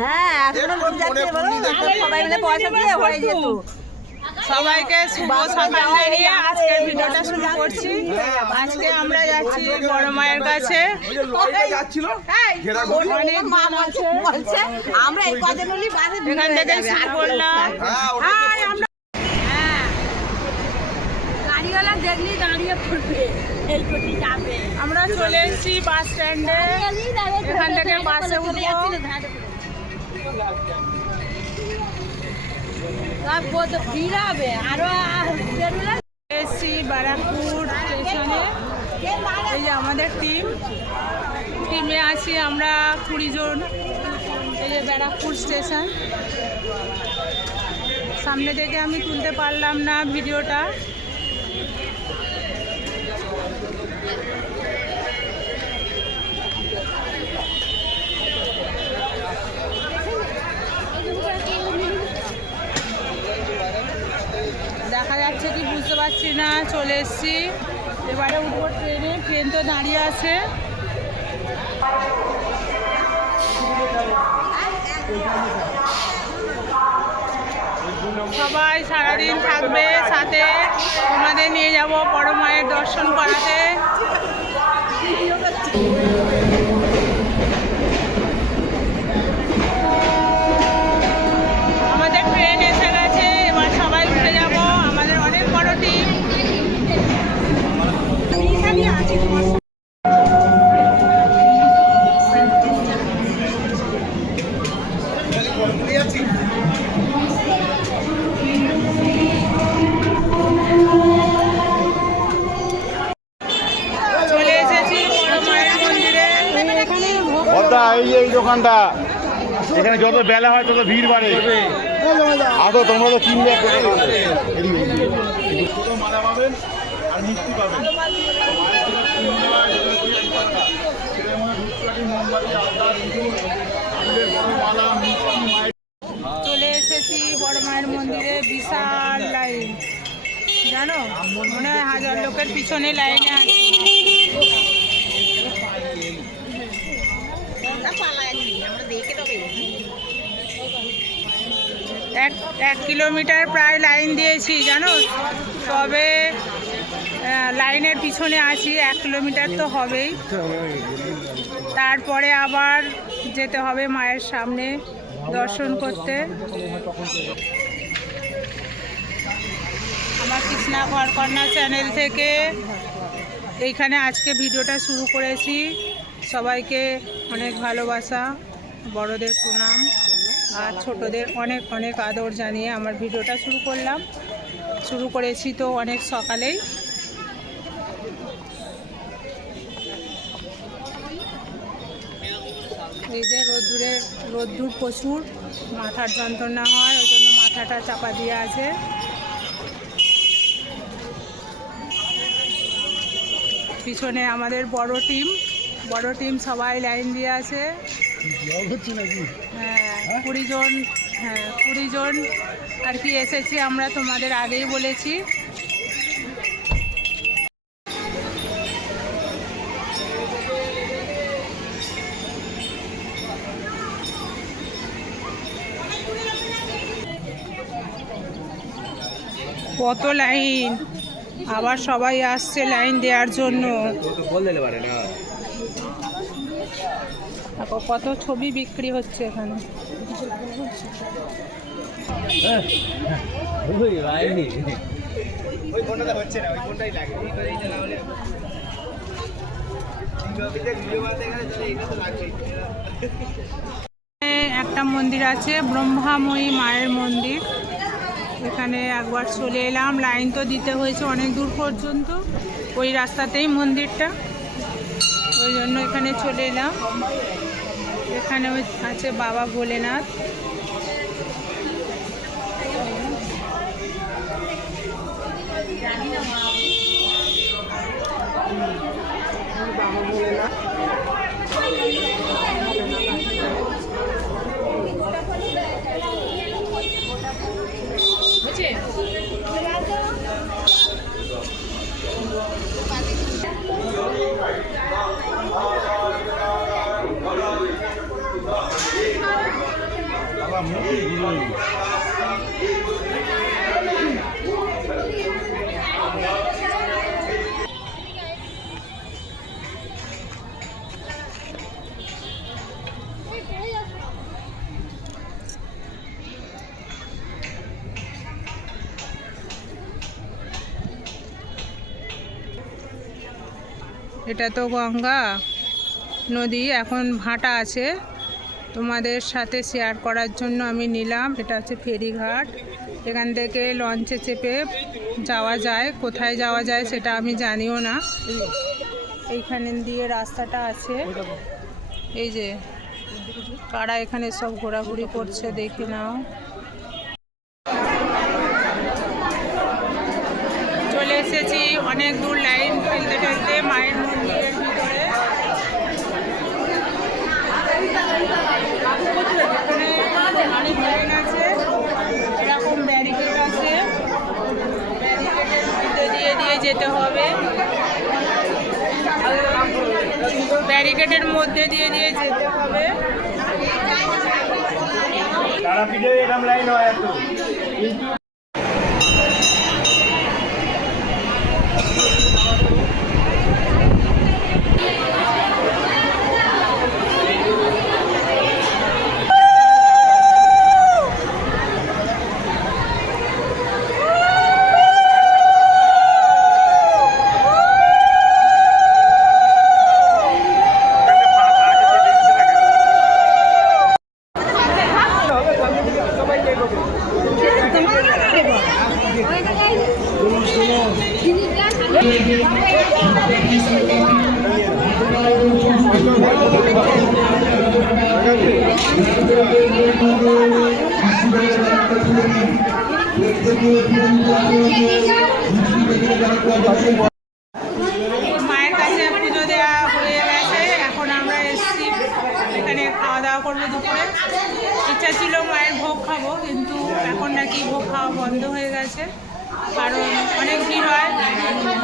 হ্যাঁ এতগুলো লোক যাচ্ছে বলো। সবাই মিলে পয়সা দিয়ে হয়ে যেত। সবাইকে শুভ সকাল জানিয়ে আজকের ভিডিওটা শুরু করছি। আজকে আমরা যাচ্ছি বড় মায়ের কাছে। এখান থেকে শুরু করলাম। হ্যাঁ হ্যাঁ গাড়িওয়ালা দেখলি দাঁড়িয়ে পড়বে এই কোটি যাবে। আমরা চলে এসেছি বাস স্ট্যান্ডে। এখান থেকে বাসে উঠবো। এসেছি ব্যারাকপুর স্টেশনে। এই যে আমাদের টিম টিমে আছি আমরা কুড়ি এই যে ব্যারাকপুর স্টেশন। সামনে থেকে আমি তুলতে পারলাম না ভিডিওটা। দেখা যাচ্ছে কি বুঝতে পারছি না, চলে এসছি। এবারে উঠবো ট্রেনে, ট্রেন তো দাঁড়িয়ে আছে। সবাই সারাদিন থাকবে, সাথে তোমাদের নিয়ে যাব মায়ের দর্শন করাতে। এখানে যত বেলা হয় তত ভিড় বাড়ে। আসো তোমরা তো কিনবে আর চলে এসেছি বড় মায়ের মন্দিরে, বিশাল লাইন। জানো? মনে হয় হাজার লোকের পিছনে লাইনে আছে। এক এক কিলোমিটার প্রায় লাইন দিয়েছি, জানো? তবে লাইনের পিছনে আছি, এক কিলোমিটার তো হবেই। তারপরে আবার যেতে হবে মায়ের সামনে দর্শন করতে। আমার কৃষ্ণা ঘরকন্যা চ্যানেল থেকে এইখানে আজকে ভিডিওটা শুরু করেছি। সবাইকে অনেক ভালোবাসা, বড়দের প্রণাম। আর ছোটদের অনেক অনেক আদর জানিয়ে আমার ভিডিওটা শুরু করলাম। শুরু করেছি তো অনেক সকালেই। এই যে রোদ্দুরে, রোদ্দুর প্রচুর, মাথার যন্ত্রণা হয়, ওই জন্য মাথাটা চাপা দিয়ে আছে। পিছনে আমাদের বড় টিম। বড় টিম সবাই লাইন দিয়ে আছে। হ্যাঁ কুড়ি জন হ্যাঁ কুড়ি জন। আর কি এসেছি আমরা তোমাদের আগেই বলেছি। কত লাইন আবার সবাই আসছে লাইন দেওয়ার জন্য। দেখো, কত ছবি বিক্রি হচ্ছে এখানে। একটা মন্দির আছে, ব্রহ্মাময়ী মায়ের মন্দির। এখানে একবার চলে এলাম, লাইন তো দিতে হয়েছে অনেক দূর পর্যন্ত। ওই রাস্তাতেই মন্দিরটা। ওই জন্য এখানে চলে এলাম। এখানে আছে বাবা ভোলেনাথ। বাবা এটা তো গঙ্গা নদী, এখন ভাটা আছে। তোমাদের সাথে শেয়ার করার জন্য আমি নিলাম। এটা হচ্ছে ফেরিঘাট। এখান থেকে লঞ্চে চেপে যাওয়া যায়। কোথায় যাওয়া যায় সেটা আমি জানিও না। এইখানে দিয়ে রাস্তাটা আছে। এই যে, কারা এখানে সব ঘোরাঘুরি করছে দেখে নাও চলে এসেছি অনেক দূর লাইন ফেলতে ফেলতে মায়ের মন্দিরের ভিতরে। আছে, এরকম ব্যারিকেড আছে। ব্যারিকেডের দিয়ে দিয়ে যেতে হবে। ব্যারিকেডের মধ্যে দিয়ে দিয়ে যেতে হবে। এরকম লাইন হয় মায়ের কাছে পুজো দেওয়া হয়ে গেছে। এখন আমরা এসেছি, এখানে খাওয়া দাওয়া করব দুপুরে। ইচ্ছা ছিল মায়ের ভোগ খাব, কিন্তু এখন নাকি ভোগ খাওয়া বন্ধ হয়ে গেছে। কারণ অনেক ভিড় হয়।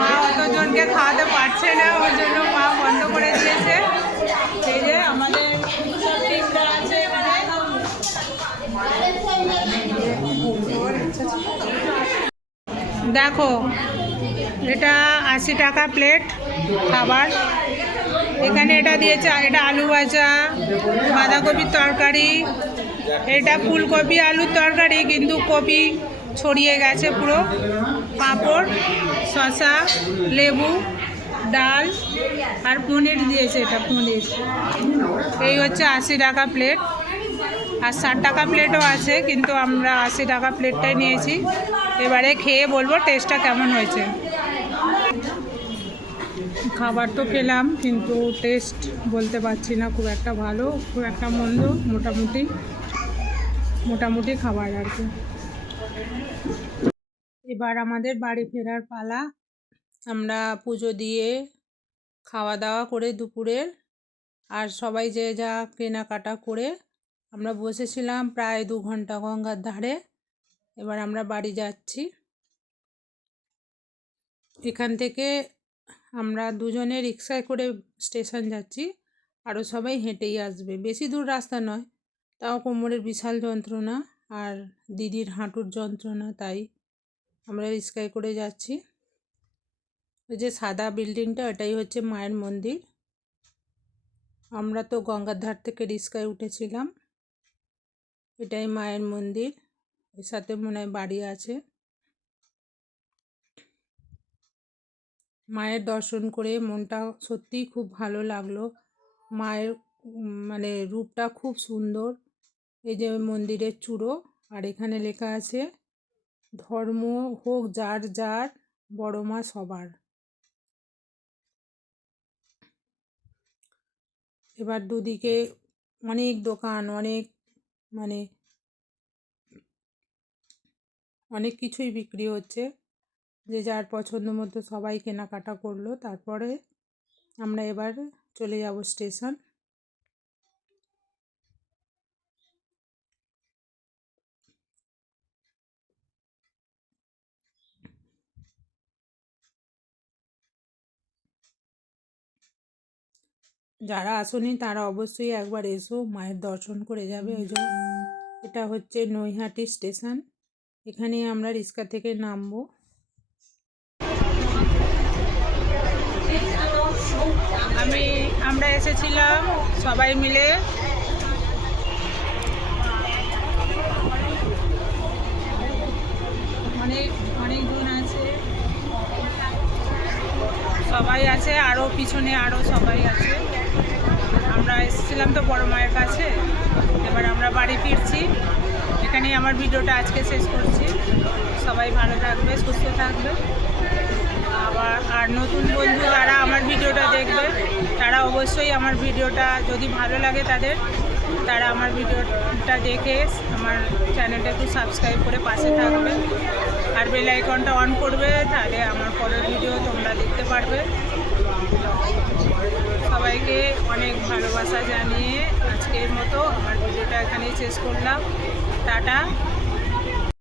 মা অতজনকে খাওয়াতে পারছে না, ওই জন্য মা বন্ধ করে দিয়েছে। সেই যে আমাদের আছে দেখো, এটা আশি টাকা প্লেট খাবার। এখানে এটা দিয়েছে, এটা আলু ভাজা, বাঁধাকপির তরকারি, এটা ফুলকপি আলুর তরকারি, কিন্তু কপি ছড়িয়ে গেছে পুরো। পাঁপড় শশা লেবু, ডাল আর পনির দিয়েছে এটা, পনির। এই হচ্ছে আশি টাকা প্লেট আর ষাট টাকা প্লেটও আছে, কিন্তু আমরা আশি টাকা প্লেটটাই নিয়েছি। এবারে খেয়ে বলব টেস্টটা কেমন হয়েছে। খাবার তো খেলাম, কিন্তু টেস্ট বলতে পারছি না, খুব একটা ভালো, খুব একটা মন্দ, মোটামুটি মোটামুটি খাবার আর কি। এবার আমাদের বাড়ি ফেরার পালা। আমরা পুজো দিয়ে খাওয়া দাওয়া করে দুপুরের, আর সবাই যে যা কেনাকাটা করে আমরা বসেছিলাম প্রায় দু ঘণ্টা গঙ্গার ধারে। এবার আমরা বাড়ি যাচ্ছি। এখান থেকে আমরা দুজনে রিক্সায় করে স্টেশন যাচ্ছি। আরও সবাই হেঁটেই আসবে। বেশি দূর রাস্তা নয়, তাও কোমরের বিশাল যন্ত্রণা আর দিদির হাঁটুর যন্ত্রণা, তাই আমরা রিক্সায় করে যাচ্ছি। ওই যে সাদা বিল্ডিংটা এটাই হচ্ছে মায়ের মন্দির। আমরা তো গঙ্গার ধার থেকে রিক্সায় উঠেছিলাম। এটাই মায়ের মন্দির। এর সাথে মনে হয় বাড়ি আছে। মায়ের দর্শন করে মনটা সত্যিই খুব ভালো লাগল। মায়ের মানে রূপটা খুব সুন্দর। এই যে মন্দিরের চূড়ো, আর এখানে লেখা আছে, ধর্ম হোক যার যার, বড় মা সবার। এবার দুদিকে অনেক দোকান, অনেক মানে অনেক কিছুই বিক্রি হচ্ছে। যে যার পছন্দ মতো সবাই কেনাকাটা করল। তারপরে আমরা এবার চলে যাব স্টেশন। যারা আসনি তারা অবশ্যই একবার এসো, মায়ের দর্শন করে যাবে ওই জন্য এটা হচ্ছে নৈহাটি স্টেশন। এখানে আমরা রিক্সা থেকে নামবো। আমি, আমরা এসেছিলাম সবাই মিলে অনেক অনেকজন আছে সবাই আছে আরও পিছনে আরও সবাই আছে। আমরা এসেছিলাম তো বড় মায়ের কাছে, এবার আমরা বাড়ি ফিরছি। এখানেই আমার ভিডিওটা আজকে শেষ করছি। সবাই ভালো থাকবে, সুস্থ থাকবে। আবার, আর নতুন বন্ধু যারা আমার ভিডিওটা দেখবে, তারা অবশ্যই আমার ভিডিওটা যদি ভালো লাগে তাদের তারা আমার ভিডিওটা দেখে আমার চ্যানেলটা একটু সাবস্ক্রাইব করে পাশে থাকবে। আর বেল আইকনটা অন করবে, তাহলে আমার পরের ভিডিও তোমরা দেখতে পারবে। সবাইকে অনেক ভালোবাসা জানিয়ে আজকের মতো আমার ভিডিওটা এখানেই শেষ করলাম। টাটা।